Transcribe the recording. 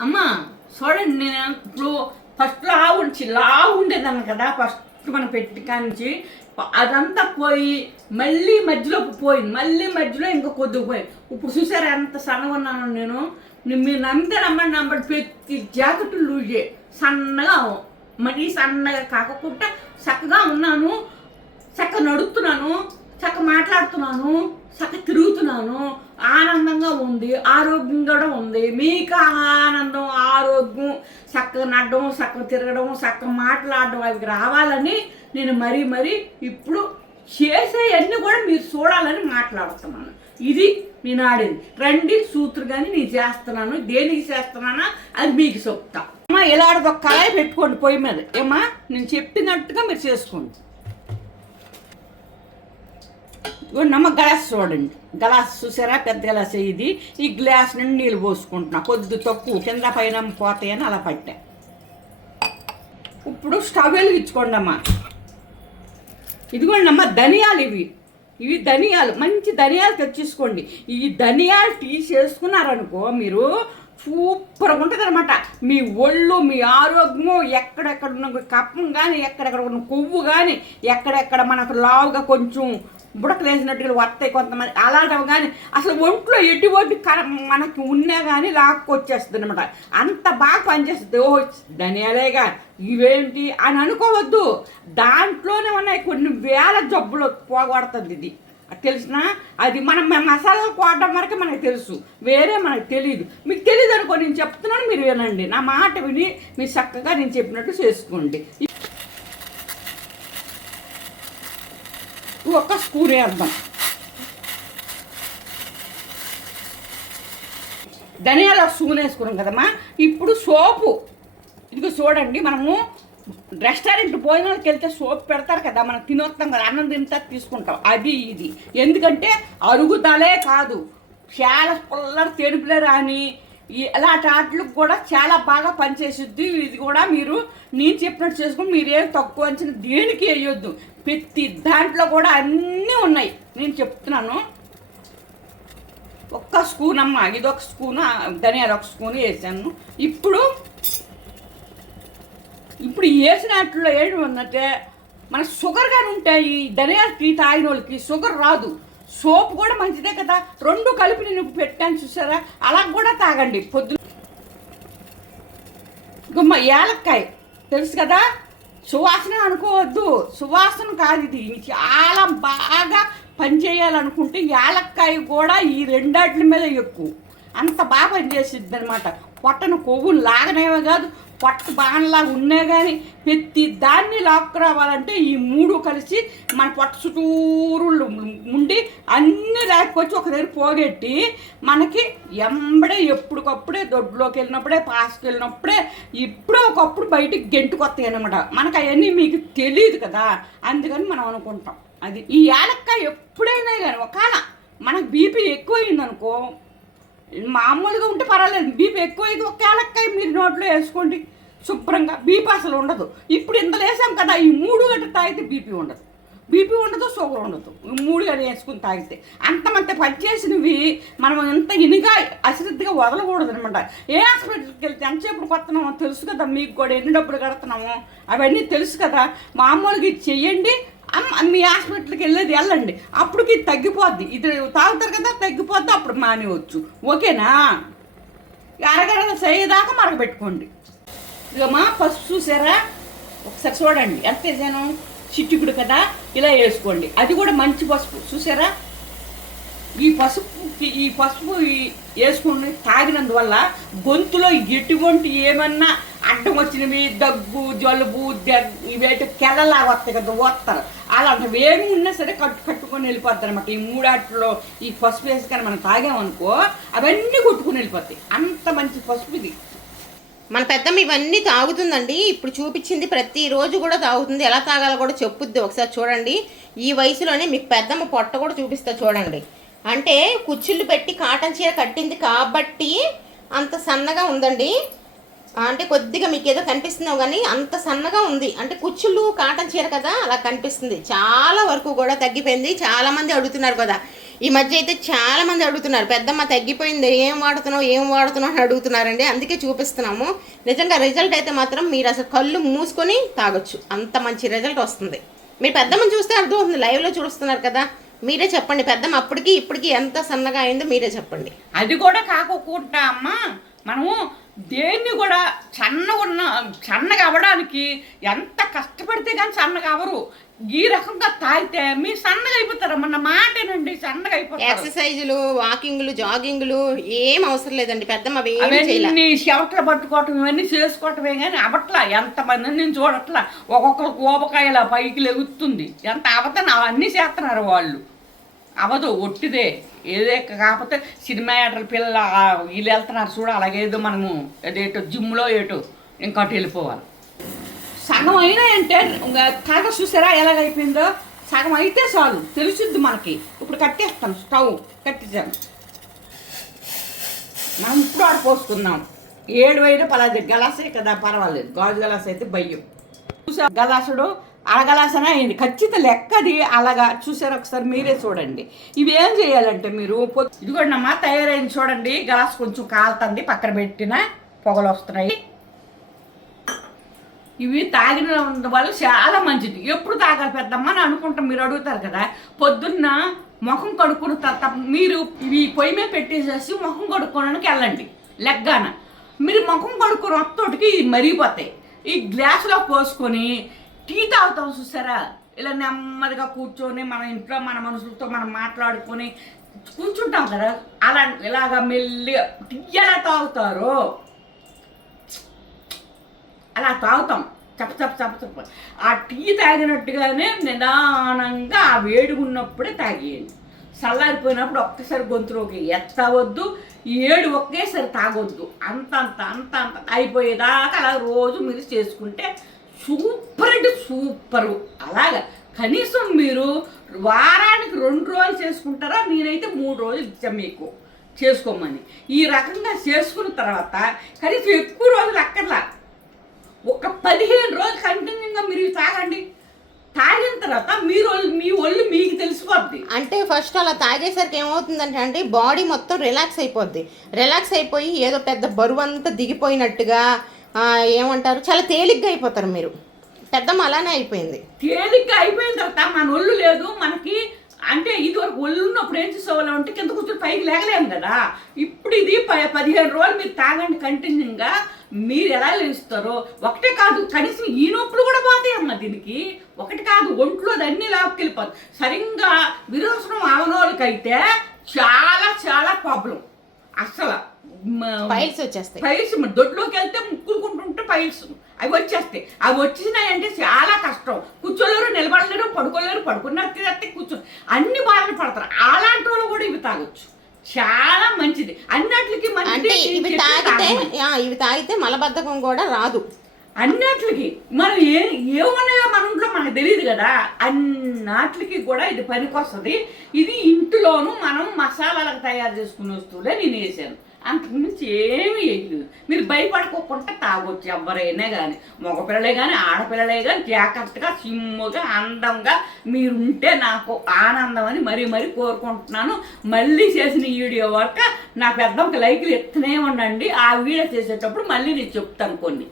అమ్మా చూడండి నేను ఇప్పుడు ఫస్ట్ లావు ఉంచి లావు ఉండేదాన్ని కదా ఫస్ట్ మనం పెట్టి కానించి అదంతా పోయి మళ్ళీ మధ్యలో పోయింది మళ్ళీ మధ్యలో ఇంకా కొద్దిగా పోయింది ఇప్పుడు చూసారా ఎంత సన్నగా ఉన్నాను నేను. మీరు నమ్మితే నమ్మండి నమ్మండి. ప్రతి జాకెట్ లూజే సన్నగా మరీ సన్నగా కాకుండా చక్కగా ఉన్నాను. చక్క నడుస్తున్నాను చక్క మాట్లాడుతున్నాను. చక్కగా తిరుగుతున్నాను. ఆనందంగా ఉంది ఆరోగ్యం కూడా ఉంది. మీకు ఆనందం ఆరోగ్యం చక్కగా నడడం చక్కగా తిరగడం చక్కగా మాట్లాడడం అవి రావాలని నేను మరీ మరీ ఇప్పుడు చేసేవన్నీ కూడా మీరు చూడాలని మాట్లాడుతున్నాను. ఇది నేను ఆడింది రండి సూత్రు కానీ నేను చేస్తున్నాను. దేనికి చేస్తున్నానా? అది మీకు చెప్తా. అమ్మా ఇలాంటిది ఒక కళాయి పెట్టుకోండి పొయ్యి మీద. ఏమా నేను చెప్పినట్టుగా మీరు చేసుకోండి. నమ్మ గ్లాస్ చూడండి. గ్లాస్ చూసారా? పెద్ద గ్లాస్ ఇది. ఈ గ్లాస్ నుండి నీళ్ళు పోసుకుంటున్నా. కొద్ది తక్కువ. కింద పైన పోతాయని అలా పట్టా. ఇప్పుడు స్టవ్ వెలిగించుకోండి అమ్మా. ఇదిగోండి అమ్మ ధనియాలు ఇవి. ఇవి ధనియాలు. మంచి ధనియాలు తెచ్చేసుకోండి. ఈ ధనియాలు టీ చేసుకున్నారనుకో మీరు సూపర్గా ఉంటుంది అనమాట మీ ఒళ్ళు మీ ఆరోగ్యము ఎక్కడెక్కడ ఉన్న కప్పం కానీ ఎక్కడెక్కడ ఉన్న కొవ్వు కానీ ఎక్కడెక్కడ మనకు లావుగా కొంచెం బుడకలేసినట్టుగా వస్తాయి కొంతమంది. అలాంటివి కానీ అసలు ఒంట్లో ఎటువంటి కర మనకి ఉన్నా కానీ లాక్కొచ్చేస్తుంది అనమాట అంత బాగా పనిచేస్తుంది. ఓ ధనియాలేగా ఇవేంటి అని అనుకోవద్దు. దాంట్లోనే ఉన్నాయి కొన్ని వేల జబ్బులు పోగొడుతుంది ఇది. అది తెలిసిన? అది మనం మసాలాలు కోడడం వరకే మనకు తెలుసు. వేరే మనకు తెలియదు మీకు తెలియదు అనుకో నేను చెప్తున్నాను మీరు వినండి. నా మాట విని మీరు చక్కగా నేను చెప్పినట్టు చేసుకోండి. ఒక స్పూన్ వేద్దాం ధనియాల స్పూన్ వేసుకున్నాం కదమ్మా. ఇప్పుడు సోపు. ఇదిగో చూడండి మనము రెస్టారెంట్ భోజనాలకు వెళ్తే సోప్ పెడతారు కదా మనం తినొస్తాం కదా అన్నం తింటా తీసుకుంటాం. అది ఇది. ఎందుకంటే అరుగుదలే కాదు. చాలా పుల్లర తెలుపులే రాని అలాంటి ఆటలకు వాటికి కూడా చాలా బాగా పనిచేసిద్ది. ఇది కూడా మీరు నేను చెప్పినట్టు చేసుకుని మీరేం తక్కువ అంచిన దేనికి వేయొద్దు. ప్రతి దాంట్లో కూడా అన్నీ ఉన్నాయి. నేను చెప్తున్నాను. ఒక్క స్పూన్ అమ్మ ఇది ఒక స్పూన్ ధనియాలు ఒక స్పూన్ వేసాను. ఇప్పుడు ఇప్పుడు వేసినట్లో ఏంటి ఉందంటే మన షుగర్ కానీ ఉంటాయి ధనియాల టీ తాగిన వాళ్ళకి షుగర్ రాదు. సోప్ కూడా మంచిదే కదా. రెండు కలిపి నేను పెట్టాను చూసారా? అలా కూడా తాగండి. పొద్దు గుమ్మ ఏలక్కాయ తెలుసు కదా? సువాసన అనుకోవద్దు. సువాసన కాదు ఇది. చాలా బాగా పనిచేయాలనుకుంటే యాలక్కాయ కూడా ఈ రెండాట్ల మీద ఎక్కువ. అంత బాగా పనిచేసిద్ది అనమాట పొట్టను కొవ్వు లాగనేవే కాదు పట్టు బాణలాగా ఉన్నా కానీ ప్రతి దాన్ని లాక్కురావాలంటే ఈ మూడు కలిసి మన పొట్ట చుట్టూరు ఉండి అన్ని లేకొచ్చి ఒక దగ్గర పోగెట్టి మనకి ఎంబడే ఎప్పటికప్పుడే దొడ్లోకి వెళ్ళినప్పుడే పాస్కి వెళ్ళినప్పుడే ఇప్పుడే ఒకప్పుడు బయటికి గెంటుకొస్తాయి అనమాట మనకు అవన్నీ మీకు తెలియదు కదా. అందుకని మనం అనుకుంటాం. అది ఈ యాలక్కాయ ఎప్పుడైనా కానీ ఒకవేళ మనకు బీపీ ఎక్కువైందనుకో మామూలుగా ఉంటే పర్వాలేదు. బీపీ ఎక్కువ అయితే ఒక యాలక్కాయ మీరు నోట్లో వేసుకోండి. శుభ్రంగా. బీపీ అసలు ఉండదు. ఇప్పుడు ఇంత వేసాం కదా ఈ మూడు గంట తాగితే బీపీ ఉండదు. బీపీ ఉండదు షుగర్ ఉండదు. మూడు గంట వేసుకుని తాగితే. అంతమంత పనిచేసినవి మనం ఎంత ఇనిగా అశ్రద్ధగా వదలకూడదు అనమాట ఏ హాస్పిటల్కి వెళ్తే ఎంతసేపు కొత్తనామో తెలుసు కదా మీకు కూడా ఎన్ని డబ్బులు కడుతున్నామో. అవన్నీ తెలుసు కదా. మామూలుగా ఇది చెయ్యండి మీ హాస్పిటల్కి వెళ్ళేది వెళ్ళండి. అప్పటికి ఇది తగ్గిపోద్ది. ఇది తాగుతారు కదా తగ్గిపోద్ది అప్పుడు మానేవచ్చు ఓకేనా? అరగరగ చేయదాకా మరగబెట్టుకోండి. ఇదమ్మా పసుపు చూసారా? ఒకసారి చూడండి. ఎంత వేసాను? చిట్టుకుడు కదా ఇలా వేసుకోండి. అది కూడా మంచి పసుపు. చూసారా? ఈ పసుపు ఈ పసుపు వేసుకుని తాగినందువల్ల గొంతులో ఎటువంటి ఏమన్నా అడ్డం వచ్చినవి దగ్గు జలుబు దగ్గు ఇవేంటి కెళ్ళలాగా వస్తాయి కదా వస్తారు అలాంటివి ఏమి ఉన్నా సరే కట్టు కట్టుకొని వెళ్ళిపోతారు అనమాట ఈ మూడాట్లో ఈ పసుపు వేసి కానీ మనం తాగామనుకో అవన్నీ కొట్టుకుని వెళ్ళిపోతాయి. అంత మంచి పసుపు ఇది. మన పెద్దమ్మ ఇవన్నీ తాగుతుందండి. ఇప్పుడు చూపించింది ప్రతిరోజు కూడా తాగుతుంది. ఎలా తాగాలో కూడా చెప్పుద్ది. ఒకసారి చూడండి. ఈ వయసులోనే మీకు పెద్దమ్మ పొట్ట కూడా చూపిస్తా చూడండి. అంటే కుచ్చుళ్ళు పెట్టి కాటన్ చీర కట్టింది కాబట్టి అంత సన్నగా ఉందండి. అంటే కొద్దిగా మీకు ఏదో కనిపిస్తుందో కానీ అంత సన్నగా ఉంది. అంటే కుచ్చులు కాటన్ చీర కదా అలా కనిపిస్తుంది. చాలా వరకు కూడా తగ్గిపోయింది. చాలామంది అడుగుతున్నారు కదా. ఈ మధ్య అయితే చాలా మంది అడుగుతున్నారు. పెద్దమ్మ తగ్గిపోయింది. ఏం వాడుతున్నావు? ఏం వాడుతున్నావు? అని అడుగుతున్నారండి. అందుకే చూపిస్తున్నాము. నిజంగా రిజల్ట్ అయితే మాత్రం మీరు అసలు కళ్ళు మూసుకొని తాగొచ్చు. అంత మంచి రిజల్ట్ వస్తుంది. మీరు పెద్దమ్మని చూస్తే అర్థం అవుతుంది లైవ్లో చూస్తున్నారు కదా. మీరే చెప్పండి. పెద్దమ్మ అప్పటికి ఇప్పటికి ఎంత సన్నగా అయిందో మీరే చెప్పండి. అది కూడా కాకోకుండా అమ్మా మనము దేన్ని కూడా సన్నగా ఉన్న సన్నగా అవ్వడానికి ఎంత కష్టపడితే కానీ సన్నగా అవ్వరు. ఈ రకంగా తాగితే మీ సన్నగా అయిపోతారమ్మా నా మాటేనండి సన్నగా అయిపోతారు. ఎక్సర్సైజులు వాకింగ్లు జాగింగ్లు ఏం అవసరం లేదండి. చేయలే. అవన్నీ చెవట్లు పట్టుకోవటం ఇవన్నీ చేసుకోవటమే కానీ అవట్లా ఎంతమంది నేను చూడట్లా. ఒక్కొక్కరు కోపకాయల పైకి లెగుతుంది. ఎంత అవతన అవన్నీ చేస్తున్నారు వాళ్ళు. అవదు ఒట్టిదే. ఏదే కాకపోతే సినిమా యాటల పిల్లలు వీళ్ళు వెళ్తున్నారు చూడ అలాగేదో మనము అదేటో జిమ్లో ఏటో ఇంకోటి వెళ్ళిపోవాలి. సగం అయినా అంటే ఇంకా చూసారా ఎలాగైపోయిందో సగం అయితే చాలు తెలుసుద్ది మనకి. ఇప్పుడు కట్టేస్తాను స్టవ్ కట్టేసాను మనం ఇప్పుడు ఆడ పోసుకుందాం. ఏడు అయినా పలాది గలాసే కదా పర్వాలేదు. గాజు గలాస్ అయితే భయం. చూసా గలాసుడు అరగలాసనే అయింది. ఖచ్చిత లెక్కది అలాగా చూసారు ఒకసారి మీరే చూడండి. ఇవి ఏం చేయాలంటే మీరు పొ- అమ్మా తయారైంది చూడండి. గ్లాస్ కొంచెం కాలుతుంది పక్కన పెట్టిన పొగలు వస్తున్నాయి. ఇవి తాగిన వల్ల చాలా మంచిది. ఎప్పుడు తాగాలి పెద్దమ్మ అని అనుకుంటాం మీరు అడుగుతారు కదా. పొద్దున్న ముఖం కడుక్కున్న తర్వాత మీరు ఇవి పొయ్యి మీద పెట్టేసేసి ముఖం కడుక్కోవడానికి వెళ్ళండి లెగ్గాన. మీరు ముఖం కడుక్కున్న ఒత్తోటికి మరిగిపోతాయి. ఈ గ్లాసులో పోసుకొని టీ తాగుతాం చూసారా? ఇలా నెమ్మదిగా కూర్చొని మన ఇంట్లో మన మనుషులతో మనం మాట్లాడుకొని కూర్చుంటాం కదా? అలా ఇలాగ మెల్లిగా టీ ఎలా తాగుతారో? అలా తాగుతాం. చప్ప చప్ప చప్ప చప్ప ఆ టీ తాగినట్టుగానే నిదానంగా ఆ వేడిగా ఉన్నప్పుడే తాగేయండి. చల్లారిపోయినప్పుడు ఒక్కసారి గొంతులోకి ఎత్తవద్దు ఏడు ఒకేసారి తాగొద్దు. అంత అంత అంత అంత అయిపోయేదాకా అలా రోజు మీరు చేసుకుంటే సూపర్ అంటే సూపరు. అలాగా. కనీసం మీరు వారానికి రెండు రోజులు చేసుకుంటారా? నేనైతే మూడు రోజులు ఇచ్చాను మీకు. చేసుకోమని. ఈ రకంగా చేసుకున్న తర్వాత కనీసం ఎక్కువ రోజులు అక్కర్లా. ఒక పదిహేను రోజులు కంటిన్యూగా మీరు తాగండి. తాగిన తర్వాత మీ రోజు మీ ఒళ్ళు మీకు తెలిసిపోద్ది. అంటే ఫస్ట్ అలా తాగేసరికి ఏమవుతుందంటే అండి బాడీ మొత్తం రిలాక్స్ అయిపోద్ది. రిలాక్స్ అయిపోయి ఏదో పెద్ద బరువు అంతా దిగిపోయినట్టుగా ఏమంటారు? చాలా తేలిగ్గా అయిపోతారు మీరు. పెద్దమ్మ అలానే అయిపోయింది. తేలిగ్గా అయిపోయిన తర్వాత మన ఒళ్ళు లేదు మనకి అంటే ఇది వరకు ఒళ్ళు ఉన్నప్పుడు ఏం చేసేవాళ్ళం అంటే కింద కూర్చొని పైకి లేగలేము కదా. ఇప్పుడు ఇది ప- పదిహేను రోజులు మీరు తాగండి కంటిన్యూగా మీరు ఎలా లేస్తారో ఒకటే కాదు కనీసం ఈ నొప్పులు కూడా పోతాయి అమ్మ దీనికి. ఒకటి కాదు ఒంట్లో అన్ని లాక్కెళ్ళిపోదు సరిగ్గా విరోచనం అవనోళ్ళకైతే చాలా చాలా ప్రాబ్లం. అసలు ఫైల్స్ వచ్చేస్తాయి. పైల్స్ మరి దొడ్లోకి వెళ్తే ముక్కులుకుంటుంటే పైల్స్ అవి వచ్చేస్తాయి. అవి వచ్చినాయంటే చాలా కష్టం. కూర్చోలేరు నిలబడలేరు పడుకోలేరు పడుకున్నారు తిరిగితే కూర్చో. అన్ని బాధలు పడతారు. అలాంటి వాళ్ళు కూడా ఇవి తాగొచ్చు. చాలా మంచిది. అన్నిటికి అంటే ఇవి తాగితే ఇవి తాగితే మలబద్ధకం కూడా రాదు. అన్నిటికి మనం ఏ ఏమున్నాయో మన ఇంట్లో మనకు తెలియదు కదా. అన్నిటికి కూడా ఇది పనికొస్తుంది. ఇది ఇంట్లోనూ మనం మసాలాలకు తయారు చేసుకునే వస్తువులే నేను వేసాను. అంతకుమించి ఏమీ వేయలేదు మీరు భయపడుకోకుండా తాగొచ్చు ఎవరైనా కానీ మగపిల్లలే కానీ ఆడపిల్లలే కానీ జాగ్రత్తగా సిమ్ముగా అందంగా మీరుంటే నాకు ఆనందం అని మరీ మరీ కోరుకుంటున్నాను. మళ్ళీ చేసిన వీడియో వరకు నా పెద్ద ఒక లైక్లు ఎత్తనే ఉండండి. ఆ వీడియో చేసేటప్పుడు మళ్ళీ నేను చెప్తాను కొన్ని.